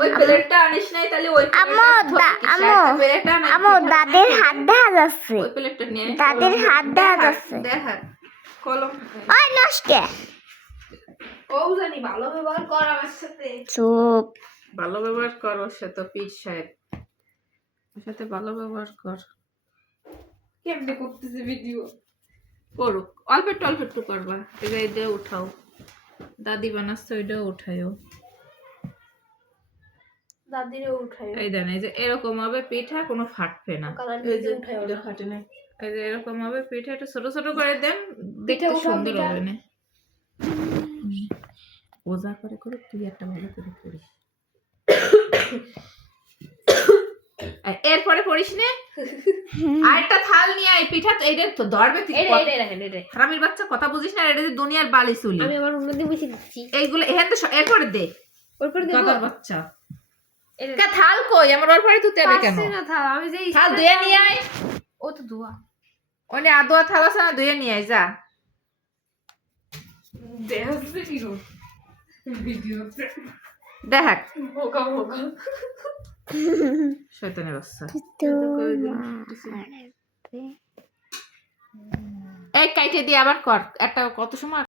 ওই প্লেটটা আনিস নাই তাহলে ওই আমো দাদের হাত দেখা যাচ্ছে, ওই প্লেটটা নিয়ে দাদের হাত দেখা যাচ্ছে। দেখা কলম ওই নষ্ট ও জানি ভালো ব্যবহার কর আমার সাথে, চুপ। ভালো ব্যবহার কর ওর সাথে, পীর সাহেব ওর সাথে ভালো ব্যবহার কর। কেমনে করতেছে ভিডিও করুক, অল্প একটু করবা। এটা উঠাও, দাদি বানাচ্ছে ওইটাও উঠাইও, দাদিরে উঠাই। এই দেন এই যে এরকম হবে পিঠা, কোনো ফাটবে না। এই যে উঠাই ওটা ফাটে না। এই যে এরকম হবে পিঠা, একটু ছোট ছোট করে দেন, দেখতে সুন্দর হবে না। ওজা করে করে তুই একটা ভালো করে করিস, এরপরে পড়িস নে। আর একটা থাল নিয়ে আয়, পিঠা তো এইটা তো ধরবে। হারামির বাচ্চা, কথা বুঝিস না? এটা যে দুনিয়ার বালি চুলি, আমি আমার উন্নতি বসে দিচ্ছি এইগুলো এখান থেকে এরপরে দে। ওরপরে দেব গাদার বাচ্চা, কা থাল কই আমার? ওর পরে তুই দেবে কেন? না থাল, আমি যে থাল ধুয়ে নিয়ে আয়। ও তো ধোয়া। ওনে আদোয়া থাল আছে না, ধুয়ে নিয়ে আয় যা। দেখছে কি গো ভিডিওতে দেখ বোকা বোকা শয়তানের বাচ্চা। এই কাইটে দিয়ে আবার কর একটা, কত সময়